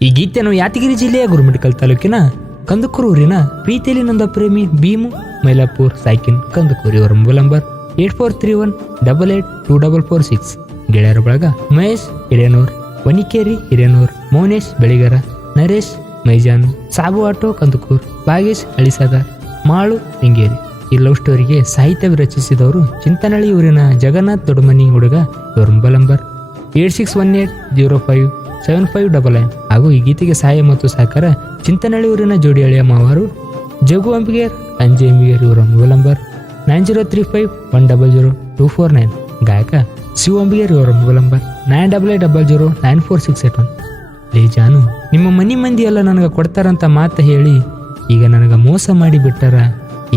ಈ ಗೀತೆಯನ್ನು ಯಾದಗಿರಿ ಜಿಲ್ಲೆಯ ಗುರುಮಿಠಕಲ್ ತಾಲೂಕಿನ ಕಂದಕೂರು ಊರಿನ ಪ್ರೀತಿಯಲ್ಲಿ ನೊಂದ ಪ್ರೇಮಿ ಭೀಮು ಮೈಲಾಪುರ್ ಸೈಕಿನ್ ಕಂದಕೂರು ಇವರ ಮೊಬೈಲ್ ನಂಬರ್ 8431882446. ಗೆಳೆಯರ ಬಳಗ ಮಹೇಶ್ ಹಿರೇನೂರ್, ವನಿಕೇರಿ ಹಿರೇನೂರ್, ಮೌನೇಶ್ ಬೆಳಿಗರ, ನರೇಶ್ ಮೈಜಾನು, ಸಾಬು ಆಟೋ ಕಂದಕೂರ್, ಭಾಗೇಶ್ ಅಳಿಸಗಾರ್, ಮಾಳು ಹಿಂಗೇರಿ. ಈ ಲವ್ ಸ್ಟೋರಿಗೆ ಸಾಹಿತ್ಯ ರಚಿಸಿದವರು ಚಿಂತನಳ್ಳಿ ಊರಿನ ಜಗನ್ನಾಥ್ ದೊಡ್ಡಮನಿ ಹುಡುಗ. ಇವರ ಮೊಬೈಲ್ ನಂಬರ್ 8618057599 ಹಾಗೂ ಈ ಗೀತೆಗೆ ಸಹಾಯ ಮತ್ತು ಸಹಕಾರ ಚಿಂತನಳ್ಳಿ ಊರಿನ ಜೋಡಿ ಹಳೆಯ ಮಾವರು ಜಗು ಅಂಬಿಗೇರ್, ಅಂಜೆ ಅಂಬಿಗೇರ್. ಇವರ ಮೊಬೈಲ್ ನಂಬರ್ 9035100249. ಗಾಯಕ ಶಿವ ಅಂಬಿಗೇರ್. ಇವರ ಮೊಬೈಲ್ ನಂಬರ್ 9880094681. ಲೇ ಜಾನು, ನಿಮ್ಮ ಮನಿ ಮಂದಿ ಎಲ್ಲ ನನಗೆ ಕೊಡ್ತಾರಂತ ಮಾತು ಹೇಳಿ ಈಗ ನನಗೆ ಮೋಸ ಮಾಡಿ ಬಿಟ್ಟಾರ.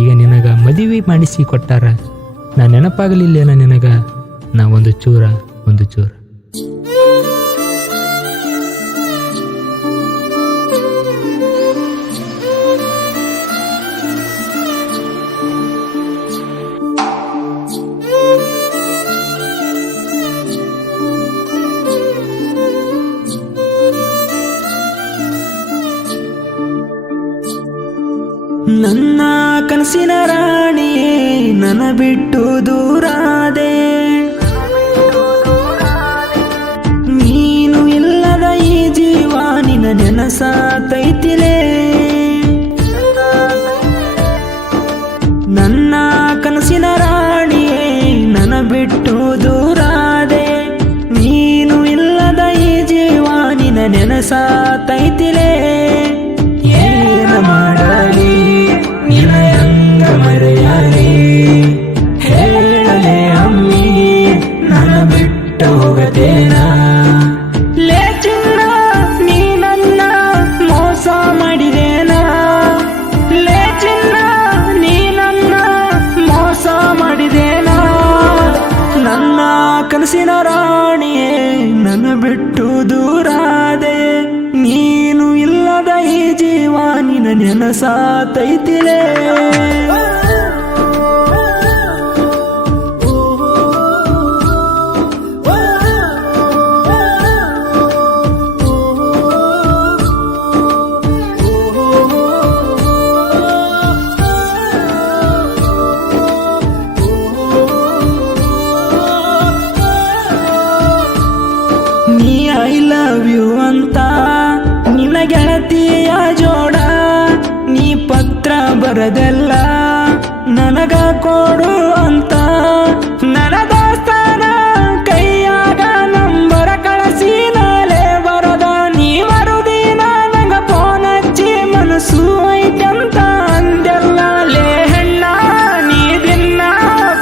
ಈಗ ನಿನಗ ಮದುವೆ ಮಾಡಿಸಿ ಕೊಟ್ಟಾರ. ನಾ ನೆನಪಾಗಲಿಲ್ಲೇನ ನಿನಗ ನಾ ಒಂದು ಚೂರ. ನನ್ನ ಕನಸಿನ ರಾಣಿಯೇ ನನ್ನ ಬಿಟ್ಟು ದೂರಾದೆ, ನೀನು ಇಲ್ಲದ ಈ ಜೀವ ನಿನ್ನ ನೆನಸಾತೈತಿಲೇ. ನನ್ನ ಕನಸಿನ ರಾಣಿಯೇ ನನ್ನ ಬಿಟ್ಟು ದೂರಾದೆ, ನೀನು ಇಲ್ಲದ ಈ ಜೀವ ನಿನ್ನ ನೆನಸಾತೈತಿಲೇ. ಏನ ಮಾಡಲಿ ನಿನ್ನ ಹೆಂಗ ಮರೆಯಲಿ, ಹೇಳಲೆ ಅಮ್ಮಿ ನನ್ನ ಬಿಟ್ಟು ಹೋಗತೇನ. ಲೇ ಚಿನ್ನ, ನೀ ನನ್ನ ಮೋಸ ಮಾಡಿದೇನ. ಲೇ ಚಿನ್ನ, ನೀ ನನ್ನ ಮೋಸ ಮಾಡಿದೇನ. ನನ್ನ ಕನಸಿನ ರಾಣಿಯೇ ನನ್ನ ಬಿಟ್ಟು ದೂರಾದೆ, ನೀನು ಇಲ್ಲದ ಈ ಜೀವ ನಿನ್ನ ನೆನಸಾತೈತಿಲೇ. ನೀ ಐ ಲವ್ ಯು ಅಂತ ನಿನ್ನ ಗೆಳತಿಯ ಜೋಡ ನೀ ಪತ್ರ ಬರದಲ್ಲ ನನಗ ಕೊಡು ಅಂತ. ನನ್ನ ದೋಸ್ತನ ಕೈಯಾಗ ನಂಬರ ಕಳಿಸಿ ನಾಳೆ ಬರದ, ನೀ ಮರುದಿನ ನಂಗ ಫೋನ್ ಹಚ್ಚಿ ಮನಸ್ಸು ಐತಂತ ಅಂದೆಲ್ಲ. ಲೇ ಹೆಣ್ಣ, ನೀ ದಿನ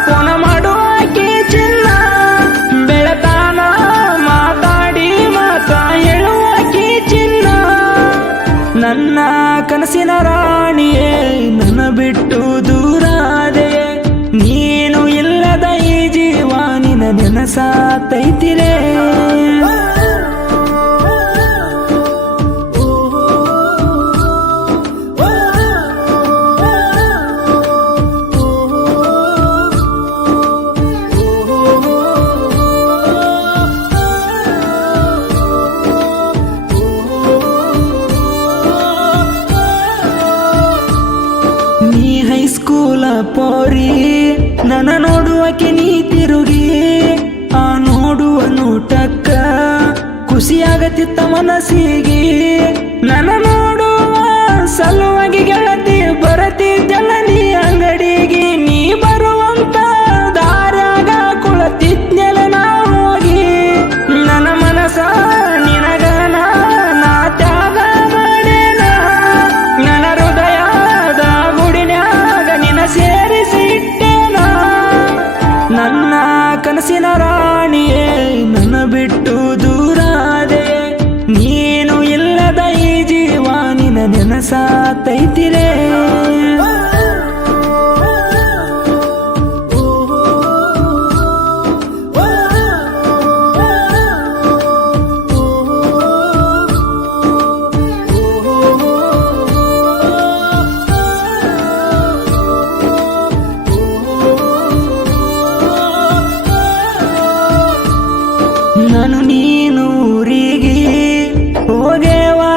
ಫೋನ್ ಮಾಡುವಾಕಿ ಚಿನ್ನ, ಬೆಳತಾನ ಮಾತಾಡಿ ಮಾತಾ ಹೇಳುವಾಕಿ ಚಿನ್ನ. ನನ್ನ ಕನಸಿನ ರಾಣಿಯೇ ನನ್ನ ಬಿಟ್ಟು ದೂರಾದೆ, ನೀನು ಇಲ್ಲದ ಈ ಜೀವ ನಿನ್ನ ನೆನಸಾತೈತಿಲೇ. ನೀ ಹೈಸ್ಕೂಲ ಪೋರಿ ನನ್ನ ನೋಡುವಕ್ಕೆ ನೀ ತಿರುಗಿ, ಆ ನೋಡುವ ನೋಟಕ್ಕ ಖುಷಿಯಾಗತ್ತಿತ್ತ ಮನಸ್ಸಿಗೆ. ನನ್ನ ನೋಡುವ ಸಲುವಾಗಿ ಗೆಳತಿ ಬರತಿದ್ದಲ್ಲ ನೀ ಅಂಗಡಿಗೆ, ನೀ ಬರುವಂತ ದಾರ್ಯಾಗ ಕುಳತಿದ್ನೆಲ್ಲ ನಾ ಹೋಗಿ. ನನ್ನ ಮನಸ ನಿನಗ ನಾ ತ್ಯಾಗ ಮಾಡೇನ, ನನ್ನ ಹೃದಯದ ಗುಡಿನ್ಯಾಗ ನಿನ್ನ ಸೇರಿಸಿ ಇಟ್ಟೇನ. ನನ್ನ ಕನಸಿನ ರಾಣಿಯೇ ನನ್ನ ಬಿಟ್ಟು ದೂರಾದೆ, ನೀನು ಇಲ್ಲದ ಈ ಜೀವ ನಿನ್ನ ನೆನಸಾತೈತಿಲೇ. ನಾನು ನೀನು ಊರಿಗೆ ಹೋಗೆವಾ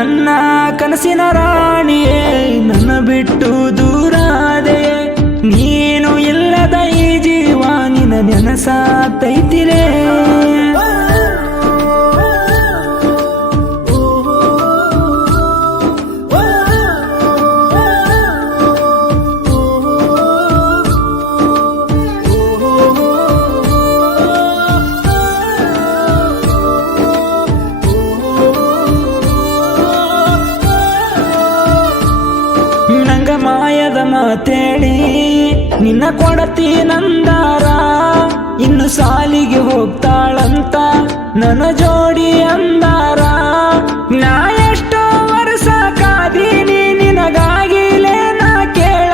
ನನ್ನ ಕನಸಿನ ರಾಣಿಯೇ ನನ್ನ ಬಿಟ್ಟು ದೂರಾದೆ ನೀನು ಇಲ್ಲದ ಈ ಜೀವ ನಿನ್ನ ನೆನಸಾತೈತಿರೇ ನಂಗ ಮಾಯದ ಮಾತೇಳಿ ನಿನ್ನ ಕೊಡತಿ ನಂದಾರ ಇನ್ನು ಸಾಲಿಗೆ ಹೋಗ್ತಾಳಂತ ನನ್ನ ಜೋಡಿ ಅಂದಾರ ನಾ ಎಷ್ಟೋ ವರ್ಷ ಕಾದೀನಿ ನಿನಗಾಗಿಲೇ ನಾ ಕೇಳ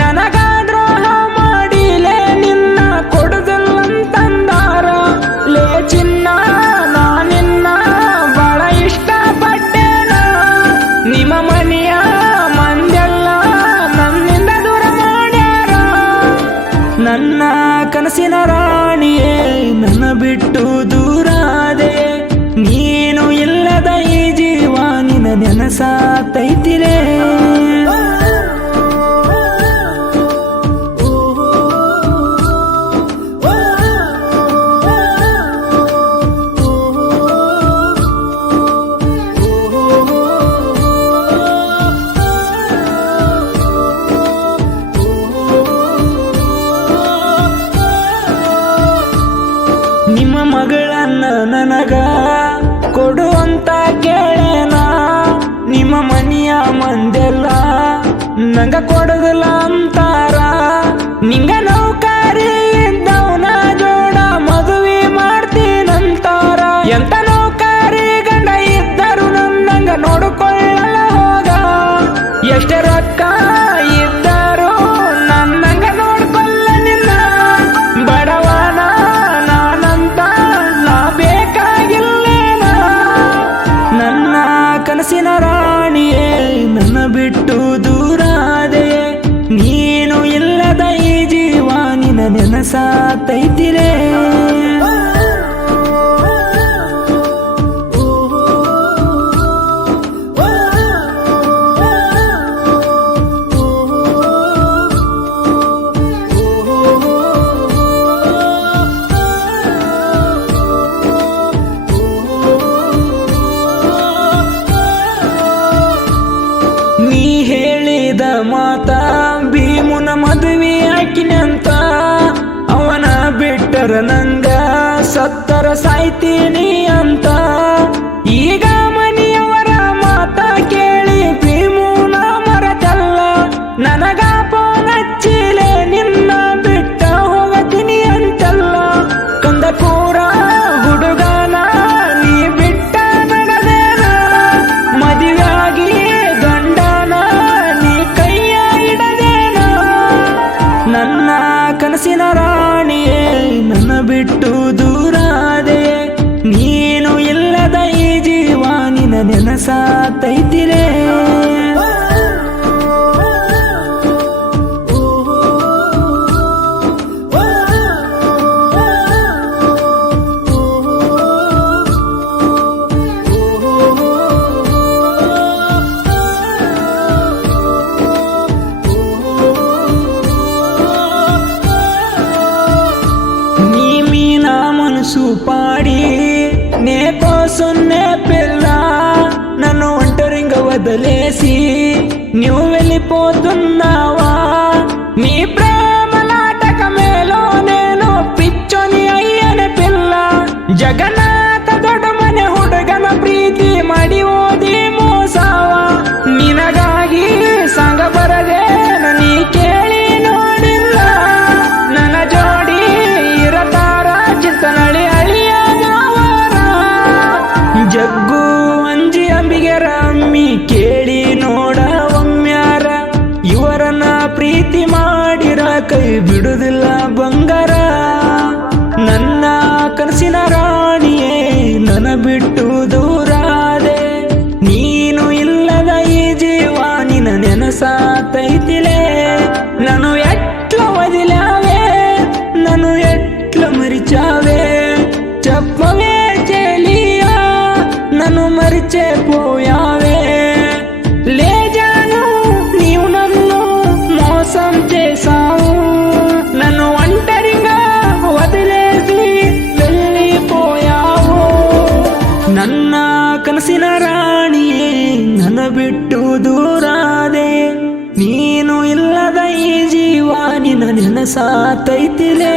ನನಗ ದ್ರೋಹ ಮಾಡಿಲೆ ನಿನ್ನ ಕೊಡುದಿಲ್ಲಂತಂದಾರ ಲೇ ಚಿನ್ನ ನಾ ನಿನ್ನ ಬಹಳ ಇಷ್ಟಪಟ್ಟೆನ ನಿಮ್ಮ ಮನೆಯ ನನ್ನ ಕನಸಿನ ರಾಣಿಯೇ ನನ್ನ ಬಿಟ್ಟು ದೂರಾದೆ ನೀನು ಇಲ್ಲದ ಈ ಜೀವ ನಿನ್ನ ನೆನಸಾತೈತಿರೇ ನಿಮ್ಮ ಮಗಳನ್ನ ನನಗ ಕೊಡುವಂತ ಕೇಳೇನ ನಿಮ್ಮ ಮನೆಯ ಮಂದೆಲ್ಲ ನಂಗ ಕೊಡುದಿಲ್ಲ ಅಂತಾರ ನಿಂಗ ನೌಕರಿ ಇದ್ದವನ ಜೋಡ ಮದುವೆ ಮಾಡ್ತೀನಂತಾರ ಎಂತ ನೌಕರಿ ಗಂಡ ಇದ್ದರು ನನ್ನಂಗ ನೋಡಿಕೊಳ್ಳಲ್ಲ ಹೋಗ ಎಷ್ಟೇ ರೊಕ್ಕ ಇದ್ದರು ನನ್ನಂಗ ನೋಡ್ಕೊಳ್ಳ ನಿನ್ನ ಬಡವನ ಕನಸಿನ ರಾಣಿಯೇ ನನ್ನ ಬಿಟ್ಟು ದೂರಾದೆ ನೀನು ಇಲ್ಲದ ಈ ಜೀವ ನಿನ್ನ ನೆನಸಾತೈತಿರೇ ನೀ ಹೇಳಿದ ಮಾತ ಭೀಮುನ ಮದುವೆ ಹಾಕಿನಂತ ಅವನ ಬಿಟ್ಟರ ನಂಗ ಸತ್ತರ ಸಾಯ್ತೀನಿ ಅಂತ ಈಗ ಮನೆಯವರ ಮಾತ ಕೇಳಿ ಭೀಮುನ ಮರತಲ್ಲ ನನಗ ಪೋನಚ್ಚಿಲೆ ನಿನ್ನ ಬಿಟ್ಟ ಹೋಗತೀನಿ ಅಂತಲ್ಲ ಕಂದ ಕೂರ ಹುಡುಗನ ನೀ ಬಿಟ್ಟ ನಡೆದೇನ ಮದುವೆಯಾಗಿ ನನ್ನ ಕನಸಿನ ರಾಣಿಯೇ ನನ್ನ ಬಿಟ್ಟು ದೂರಾದೆ ನೀನು ಇಲ್ಲದ ಈ ಜೀವ ನಿನ್ನ ನೆನಸಾತೈತಿರೇ పాడి నే కోసం నే పిల్ల నన్ను ఒంటరిగా వదిలేసి నువ్వు వెళ్ళిపోతున్నావా నీ ప్రేమలాటకమేలో నేను పిచ్చోని అయ్యనే పిల్ల జగన్నాథ దొడమನೆ ಹುಡುಗನ ಪ್ರೀತಿ ಮಾಡಿ ಓದಿ ಮೋಸವ ನಿನಗಾಗಿ ಸಂಗ ಬರದೆ ನೀ ಕೇಳಿ ನೋಡಿಲ್ಲ ನನ್ನ ಜೋಡಿ ಇರತಾರ ಚಿತ್ತನಳಿ ಜಗ್ಗು ಅಂಜಿ ಅಂಬಿಗೆರ ಅಮ್ಮಿ ಕೇಳಿ ನೋಡ ಒಮ್ಮ್ಯಾರ ಇವರನ್ನ ಪ್ರೀತಿ ಮಾಡಿರ ಕೈ ಬಿಡುದಿಲ್ಲ ಬಂಗಾರ ನನ್ನ ಕನಸಿನ ರಾಣಿಯೇ ನನ್ನ ಬಿಟ್ಟು ದೂರಾದೆ ನೀನು ಇಲ್ಲದ ಈ ಜೀವ ನಿನ್ನ ನೆನಸಾತೈತಿಲೇ ನಾನು ಎಟ್ಲ ವದಿಲಾವೆ ನಾನು ಎಟ್ಲ ಮರಿಚಾವೆ ಚಪ್ಪವೇ ಚೆಲಿಯ నన్ను మరిచిపోయావే ಮನಸ್ಸಿನ ರಾಣಿಯೇ ನನ್ನ ಬಿಟ್ಟು ದೂರಾದೆ ನೀನು ಇಲ್ಲದ ಈ ಜೀವ ನಿನ್ನ ನೆನಸಾತೈತಿಲೇ